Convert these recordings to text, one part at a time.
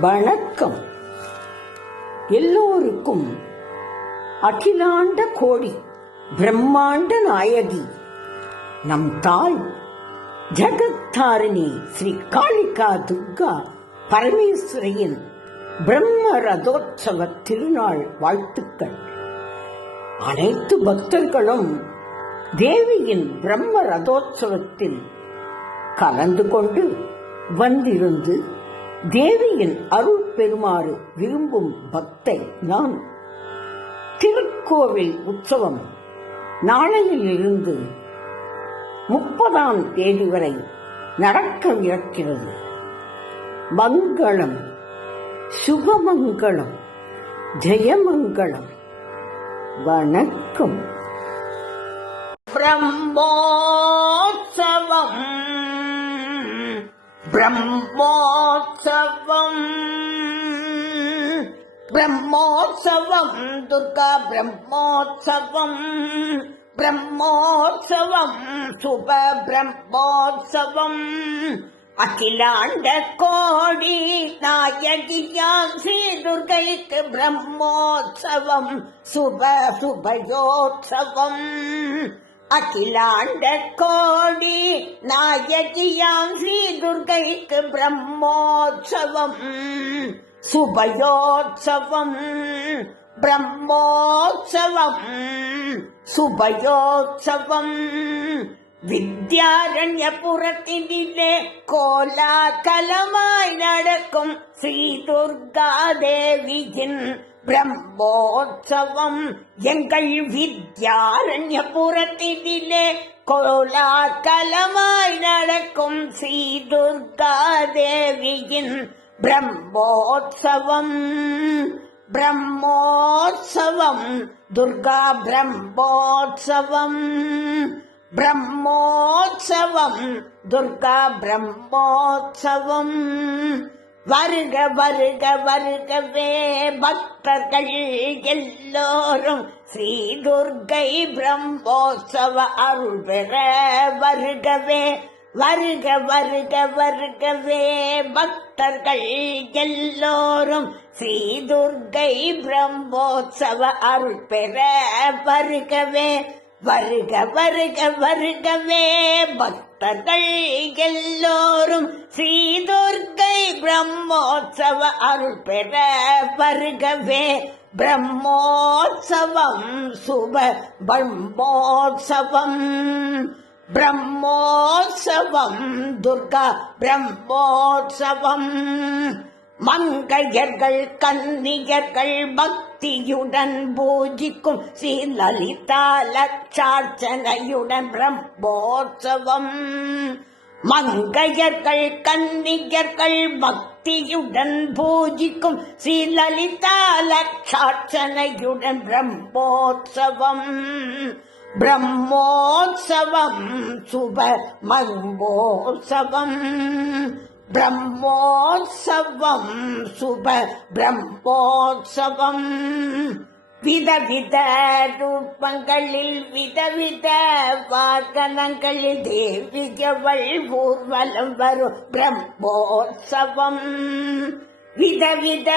வணக்கம். எல்லோருக்கும் அகிலாண்ட கோடி பிரம்மாண்ட நாயகி நம் தாய் ஜகத்தாரிணி ஸ்ரீ காளிகா துர்கா பரமேஸ்வரியின் பிரம்ம ரதோற்சவ திருநாள் வாழ்த்துக்கள். அனைத்து பக்தர்களும் தேவியின் பிரம்ம ரதோற்சவத்தில் கலந்து கொண்டு வந்திருந்து தேவியின் அருள் பெறுமாறு விரும்பும் பக்தை நான். திருக்கோவில் உற்சவம் நாளையிலிருந்து 30ஆம் தேதி வரை நடக்கவிருக்கிறது. மங்களம், சுபமங்களம், ஜெயமங்களம். வணக்கம். பிரம்மோற்சவம் பிரம்மோற்சவம் பிரம்மோற்சவம் துர்கா பிரம்மோற்சவம் பிரம்மோற்சவம் சுப பிரம்மோற்சவம் அகிலாண்ட கோடி நாயகியாம் ஸ்ரீ துர்கைக்கு பிரம்மோற்சவம் சுப சுபயோற்சவம் அகிலாண்ட கோடி நாயகியாம் ஸ்ரீ துர்கைக்கு பிரம்மோற்சவம் சுபயோற்சவம் பிரம்மோற்சவம் சுபயோற்சவம் வித்யாரண்யபுரத்தினிலே கோலாகலமாய் நடக்கும் ஸ்ரீ துர்கா தேவியின் பிரம்மோற்சவம் எங்கள் வித்யாரண்யபுரத்தினிலே கோலாகலமாய் நடக்கும் ஸ்ரீ துர்கா தேவியின் பிரம்மோற்சவம் பிரம்மோற்சவம் துர்கா பிரம்மோற்சவம் பிரம்மோற்சவம் துர்கா பிரம்மோற்சவம் வருக வருக வருகவே பக்தர்கள் எல்லோரும் ஸ்ரீ துர்கை பிரம்மோற்சவ அருள் பெற வருகவே வருக வருக வருகவே பக்தர்கள் எல்லோரும் ஸ்ரீ துர்கை பிரம்மோற்சவ அருள் பெற வருகவே வருக வருக வருகவே பக்தர்கள் எல்லோரும் ஸ்ரீ துர்கை பிரம்மோற்சவ அருள் பெற வருகவே பிரம்மோற்சவம் சுப பிரம்மோற்சவம் பிரம்மோற்சவம் துர்கா பிரம்மோற்சவம் மங்கையர்கள் கன்னியர்கள் பக்தியுடன் பூஜிக்கும் ஸ்ரீ லலிதா லட்சார்ச்சனையுடன் பிரம்மோற்சவம் மங்கையர்கள் கன்னியர்கள் பக்தியுடன் பூஜிக்கும் ஸ்ரீ லலிதா லட்சார்ச்சனையுடன் பிரம்மோற்சவம் பிரம்மோற்சவம் சுப மங்கோற்சவம் பிரம்மோற்சவம் சுப பிரம்மோற்சவம் விதவித ரூபங்களில் விதவித வாகனங்களில் தேவியவள் ஊர்வலம் வரும் பிரம்மோற்சவம் விதவித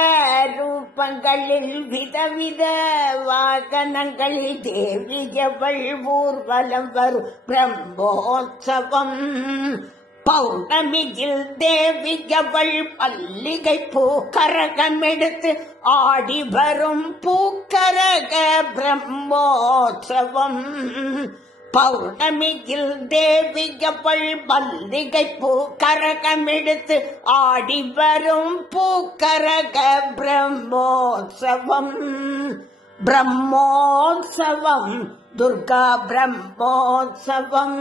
ரூபங்களில் விதவித வாகனங்களில் தேவியவள் ஊர்வலம் வரும் பிரம்மோற்சவம் பௌர்ணமியில் தேவியவள் பல்லிகை பூக்கரகம் எடுத்து ஆடி வரும் பூக்கரக பிரம்மோற்சவம் பௌர்ணமியில் தேவியவள் பல்லிகை பூக்கரகம் எடுத்து ஆடி வரும் பூக்கரக பிரம்மோற்சவம் பிரம்மோற்சவம் துர்கா பிரம்மோற்சவம்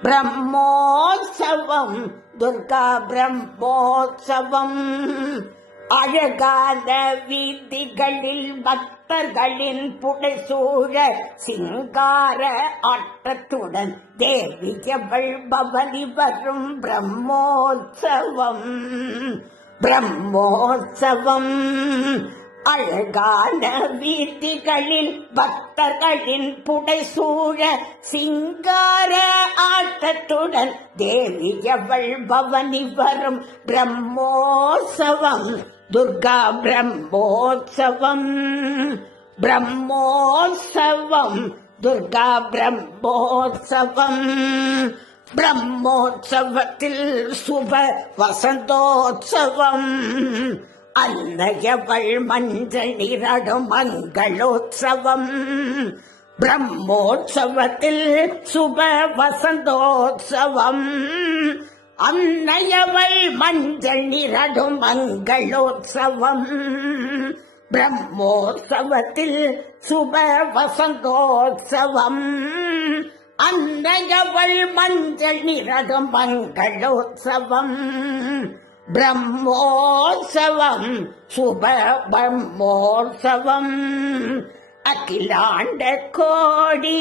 பிரம்மோற்சவம் துர்கா பிரம்மோற்சவம் அழகான வீதிகளில் பக்தர்களின் புடைசூழ சிங்கார ஆட்டத்துடன் தேவியவள் பவனி வரும் பிரம்மோற்சவம் பிரம்மோற்சவம் அழகான வீதிகளில் பக்தர்களின் புடைசூழ சிங்கார ஆட்டத்துடன் தேவியவள் பவனி வரும் பிரம்மோற்சவம் துர்கா பிரம்மோற்சவம் பிரம்மோற்சவம் துர்கா பிரம்மோற்சவம் பிரம்மோற்சவத்தில் சுப வசந்தோற்சவம் அன்னையவள் மஞ்சள் நீராடும் மங்களோற்சவம் பிரம்மோற்சவத்தில் சுப வசந்தோற்சவம் அன்னையவள் மஞ்சள் நீராடும் மங்களோற்சவம் பிரம்மோற்சவத்தில் சுப வசந்தோற்சவம் அன்னையவள் மஞ்சள் நீராடும் மங்களோற்சவம் பிரம்மோற்சவம் சுப பிரம்மோற்சவம் அகிலாண்ட கோடி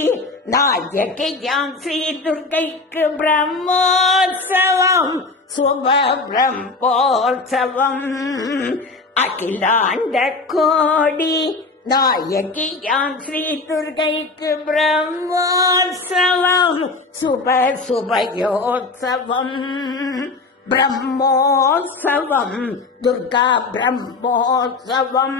நாயகியாம் ஸ்ரீ துர்க்கைக்கு பிரம்மோற்சவம் சுப பிரம்மோற்சவம் அகிலாண்ட கோடி நாயகியாம் ஸ்ரீ துர்க்கைக்கு பிரம்மோற்சவம் சுப சுபயோற்சவம் பிரம்மோற்சவம் துர்கா பிரம்மோற்சவம்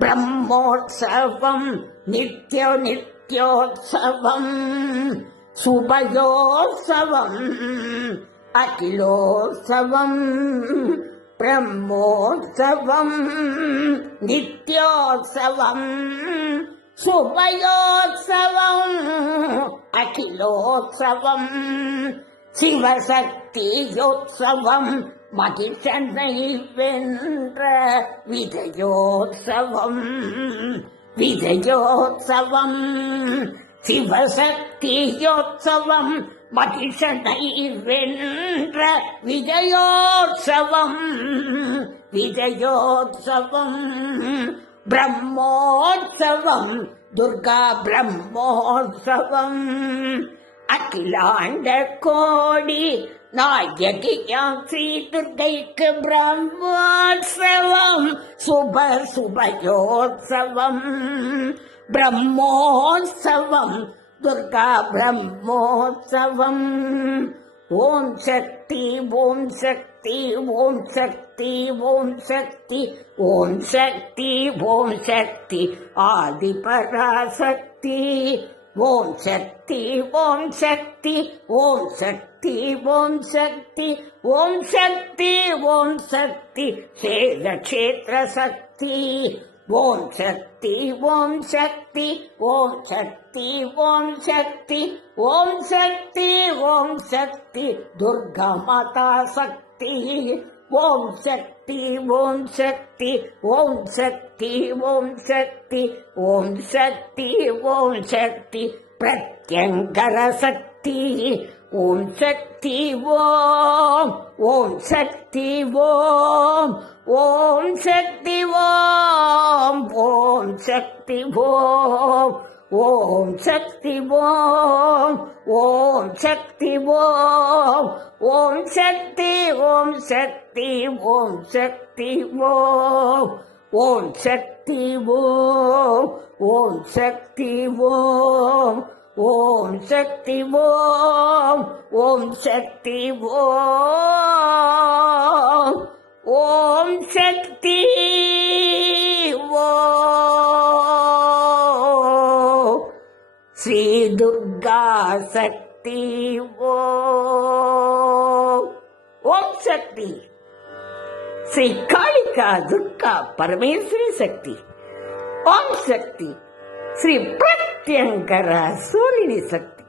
பிரம்மோற்சவம் நித்ய நித்யோற்சவம் சுபயோற்சவம் அகிலோற்சவம் பிரம்மோற்சவம் நித்யோற்சவம் சுபயோற்சவம் அகிலோற்சவம் சிவசக்தியோற்சவம் மகிஷனை வென்ற விஜயோற்சவம் விஜயோற்சவம் சிவசக்தியோற்சவம் மகிஷனை வென்ற விஜயோற்சவம் விஜயோற்சவம் பிரம்மோற்சவம் துர்கா பிரம்மோற்சவம் அகிலாண்ட கோடி நாயகியாம் ஸ்ரீ துர்க்கைக்கு பிரம்மோற்சவம் சுப சுபயோற்சவம் பிரம்மோற்சவம் துர்கா பிரம்மோற்சவம் ஓம் சக்தி ஓம் சக்தி ஓம் சக்தி ஓம் சக்தி ஓம் சக்தி ஓம் சக்தி ஆதிபராசக்தி ஓம் சக்தி ஓம் சக்தி ஓம் சக்தி ஓம் சக்தி ஓம் சக்தி ஓம் சக்தி சேதக்ஷேத்திர சக்தி ஓம் சக்தி ஓம் சக்தி ஓம் சக்தி ஓம் சக்தி ஓம் சக்தி ஓம் சக்தி துர்கா மாதா சக்தி ஓம் சக்தி ஓம் சக்தி ஓம் சக்தி ஓம் சக்தி ஓம் சக்தி ஓம் சக்தி பிரத்யங்கர சக்தி ஓம் சக்தி ஓம் ஓம் சக்தி ஓம் ஓம் சக்தி ஓம் ஓம் சக்தி ஓம் ஓம் சக்தி ஓம் ஓம் சக்தி ஓம் ஓம் சக்தி ஓம் சக்தி ஓம் சக்தி ஓம் ஓம் சக்தி ஓம் ஓம் சக்தி ஓம் ஓம் சக்தி ஓம் ஓம் சக்தி ஓம் ஓம் சக்தி ஓம் ஸ்ரீ துர்கா சக்தி ஓம் ஓம் சக்தி ஸ்ரீ காளிகா துர்கா பரமேஸ்வரி சக்தி ஓம் சக்தி ஸ்ரீ பிரத்யங்கர சூரினி சக்தி